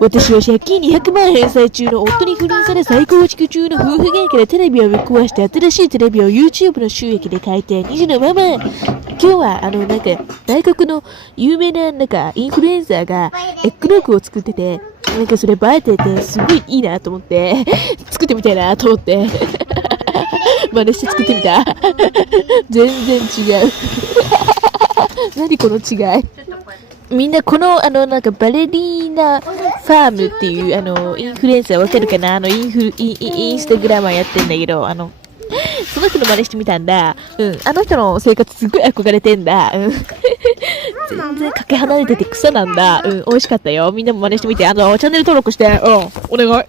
私は借金200万返済中の夫に不倫され再構築中の夫婦喧嘩でテレビをぶっ壊して新しいテレビを YouTube の収益で買いて2児のママ。今日は外国の有名なインフルエンサーがエッグノッグを作ってて、それ映えててすごいいいなと思って作ってみたいなと思って真似して作ってみた。全然違う。何この違い。みんなこのバレリーナファームっていうインフルエンサーわかるかな。インスタグラマーやってんだけど、その人の真似してみたんだ。あの人の生活すごい憧れてんだ。全然かけ離れてて草なんだ。美味しかったよ。みんなも真似してみて。チャンネル登録して。お願い。